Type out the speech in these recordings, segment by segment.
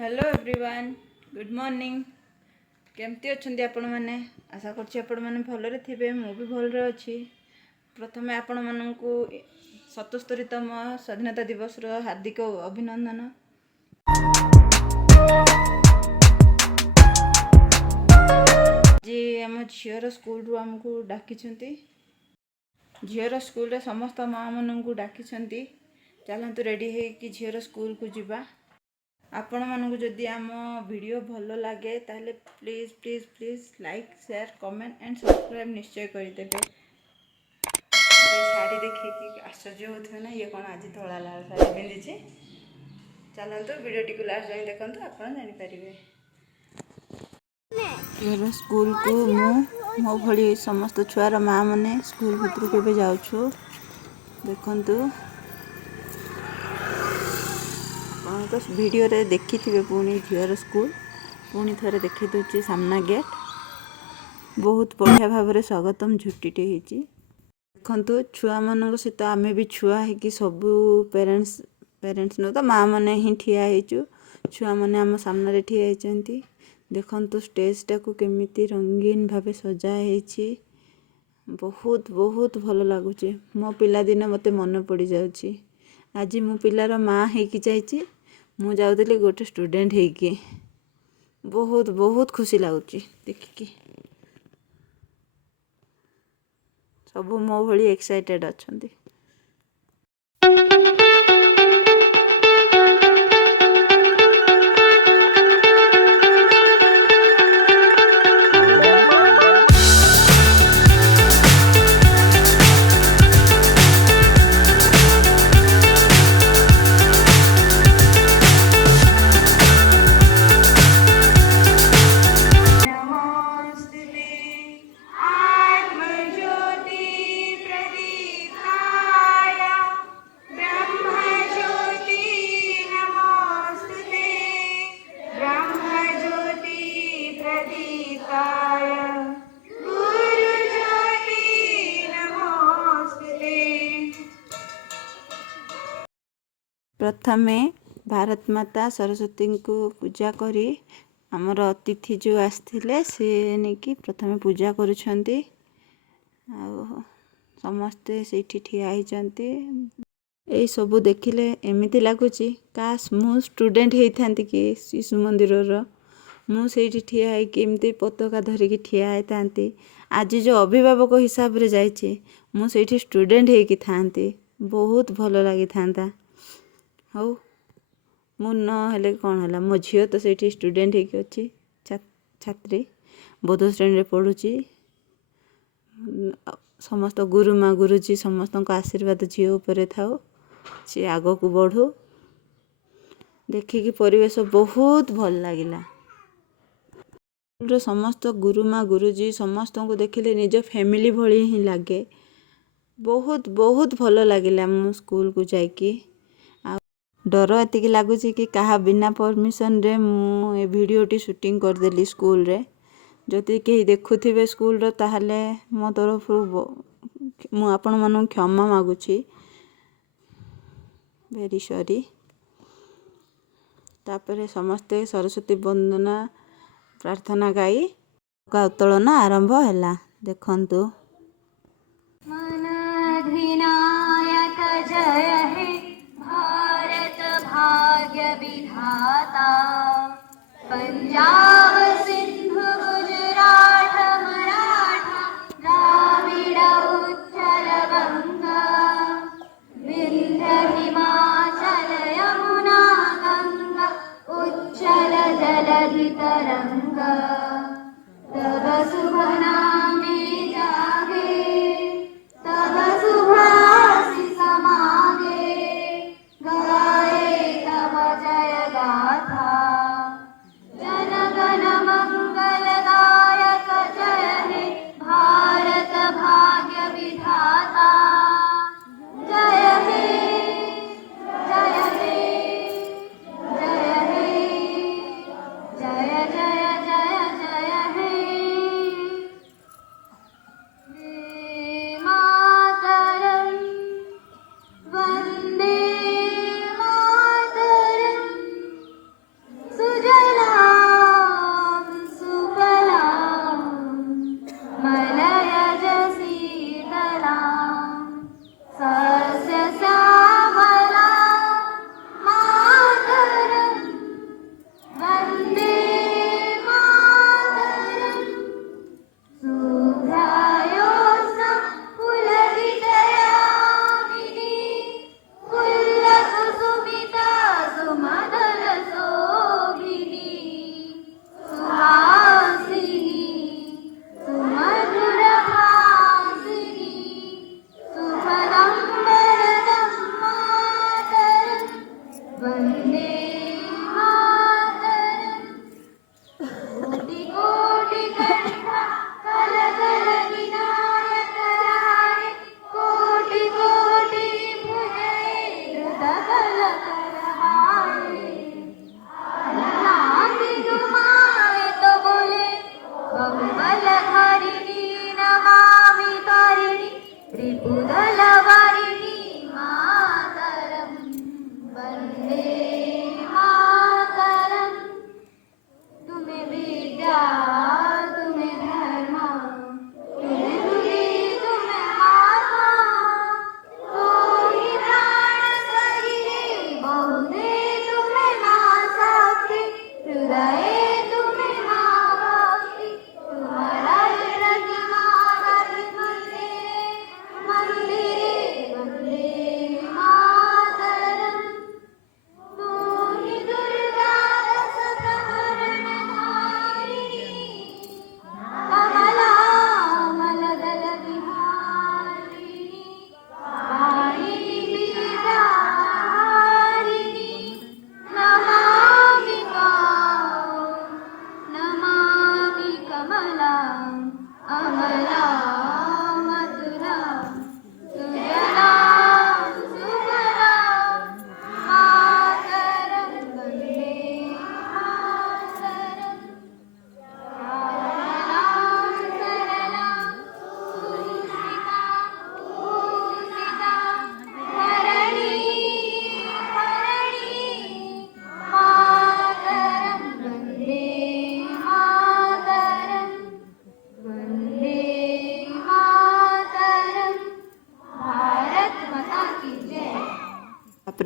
Hello everyone, good morning. केमती अच्छे आपण मैंने? आशा करछि आपण मैंने भलरे थिबे। मु भी भलरे अच्छी। प्रथमे आपण माननकु 77तम स्वाधीनता दिवस रो हार्दिक अभिनंदन। जी आम झीर स्कूल रू आमको डाकी झीर स्कूल रे समस्त माँ मानू डाकी। चलतु रेडी है कि झीर स्कूल को जीवा। आपण मानू जदि आम वीडियो भल लगे ताले please please please like share comment and subscribe निश्चय करदेवे। शाढ़ी देखिए आश्चर्य होते ना, ये कौन आज धला लाल शाढ़ी पिंधि। चलतु वीडियो टी लास्ट जाए देखो, आप जानीपर। स्कूल को मो भली समस्त छुआर माँ मैंने स्कूल भितर के जाऊँ देखु। आप तो वीडियो रे देखी थे पुणी झीर स्कूल पुणी थे देखी दूसरी सामना गेट। बहुत बढ़िया भाव में स्वागतम झुट्टीटे होती। देखु छुआ मान सहित आम भी छुआ है सबू पेरेन्ट्स नु तो माँ मैंने ही ठिया होचु। छुआ मैंने आम सामने ठिया होती। देखु स्टेजटा को केमिति रंगीन भाव सजा है। बहुत बहुत भल लगुच। मो पिलादिन मत मन पड़ जाऊँ। आज मो पिलार माँ होगी जाइए, मु जाऊली गोटे स्टूडेंट होगी। बहुत बहुत खुशी लगुच देखिकी। सब मो भली एक्साइटेड अच्छा। प्रथमे भारत माता सरस्वती को पूजा करी आमर अतिथि जो आसते सी नहीं प्रथमे पूजा करुछंती। समस्ते से ठिया होती। यही सबू देखिले एमती लगुच काश मु स्टूडेंट होता कि शिशु मंदिर मुझे ठिया होमती पताका धरिकी ठिया होता। आज जो अभिभावक हिसाब से जाइए मुझे स्टूडेंट होकी था, बहुत भल लगी था। हौ मु नहेले कौन है, मो झील तो से स्टूडेंट होगी अच्छी छात्री बोध श्रेणी पढ़ुची। समस्त गुरुमा गुरुजी समस्त आशीर्वाद झील उपर थाउ, सी आग को बढ़ू। देखिकी परिवेश बहुत भल लगिला। समस्त गुरुमा गुरुजी समस्त को देखिले निज फैमिली भली ही लगे। बहुत बहुत भल लगिला मु स्कूल को जाइकी। डर एति लगुच कि कहा बिना परमिशन रे मु वीडियोटी शूटिंग करदेली स्कूल रे। जदि कहीं देखुथिबे स्कूल रो ताहले मो तरफ मु आपण मानू क्षमा मागुची। Very sorry. तापरे समस्ते सरस्वती वंदना प्रार्थना गाई का उत्तोलन आरंभ हैला। देखंतु मनधिनायक जय हे भारत भाग्य विधाता। पंजाब सिंधु गुजरात मराठा द्राविड़ उत्कल गंगा विंध्य हिमाचल यमुना गंगा उच्चल जलधि तरंगा। तब शुभ नामे जागे तब शुभ आशीष मागे। गाए तब जय गाथा जन गण मंगलदायक जय हे भारत भाग्य विधाता। जय हे जय हे जय हे जय जय जय जय हे। मातरम वंदे मातरम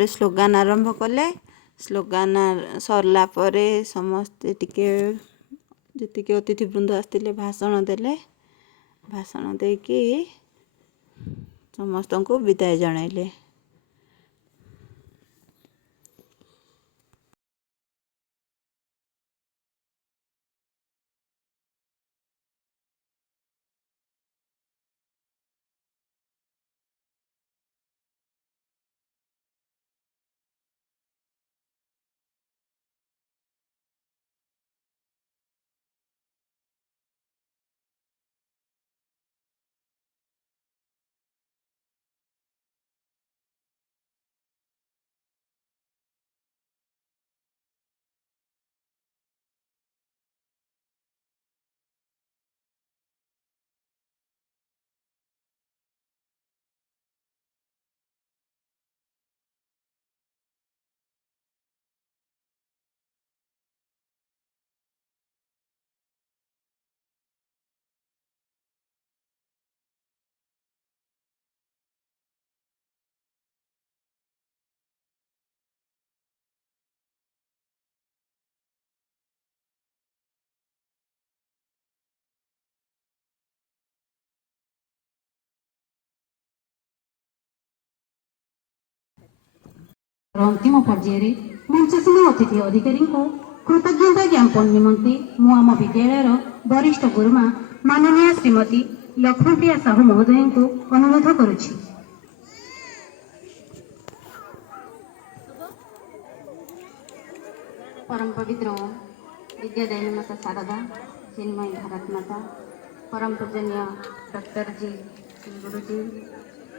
तापर स्लोगान आरंभ कले। स्लोगान सरला परे समस्ते टिके जेतिके अतिथिवृंद आसते भाषण देले। भाषण देकी समस्त को विदाय जनइले। अंतिम पर्यायर मंचासीन अतिथि अधिकारी को कृतज्ञता ज्ञापन निमंते मु आम विद्यालय वरिष्ठ गुरुमा माननीय श्रीमती लक्ष्मीप्रिया साहू महोदय को अनुरोध करुछि। परम पवित्र विद्यादायिनी माता शारदा चिन्मयी भारत माता परम पूजनीय डॉक्टर जी गुरुजी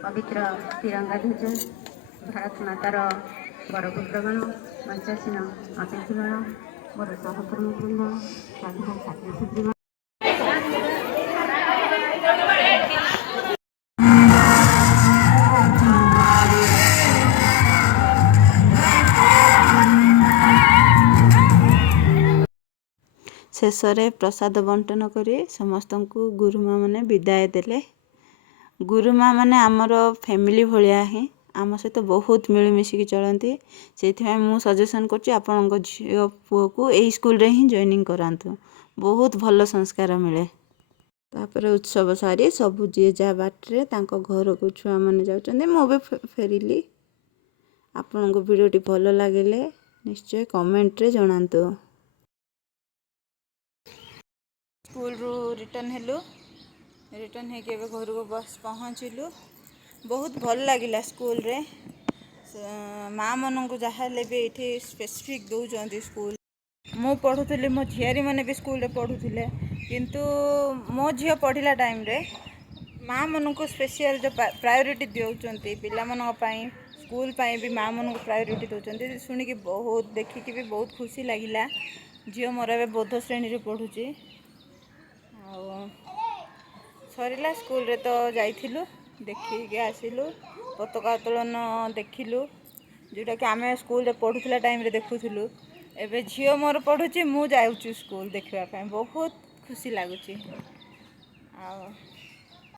पवित्र तिरंगा ध्वज भारत मातार बरपुत्रगण मंचासीन अतिथिगण मोर सहकर्मीवृंद साधु छात्रछात्री शेष प्रसाद बंटन करी समस्त को गुरुमा मैंने विदाय देले। गुरुमा मैंने आमर फैमिली भाया ही आम सहित बहुत मिलमिशिकी चलती से मु सजेसन कर झील पुओ को यही स्कूल रे ही जॉइनिंग करातु बहुत भल संस्कार मिले। तापर उत्सव सारी सबू जी जहाँ बाटे घर को छुआ मैंने जाऊँ मु भी फेरिली। आपण को वीडियोटी भल लगे निश्चय कमेंट रे जनातु। स्कूल रू रिटर्न हेलु रिटर्न है के घर को बस पहुँचलु। बहुत भल लगिला स्कूल रे माँ मन को जहाँ भी ये स्पेसिफिक दौरान स्कूल मु पढ़ुली मो झियारी मैंने भी स्कूल रे पढ़ुले किंतु मो झील पढ़ला टाइम रे माँ मन को स्पेशल जो प्रायोरिटी दौरान पिला स्कूल पाई भी माँ मन को प्रायोरिटी दौरान शुणिकी बहुत देखिकी भी बहुत खुशी लगिला। झील मोर ए बौद्ध श्रेणी रे पढ़ुची सरला स्कूल रे तो जाइथिलु देखिके आसिलु पताका उत्तोलन देखिलु जोटा कि आम स्कूल रे पढ़ुला टाइम रे देखुलु। एबे झील मोर पढ़ुची मु जाऊँ स्कूल देखा बहुत खुशी लगुच।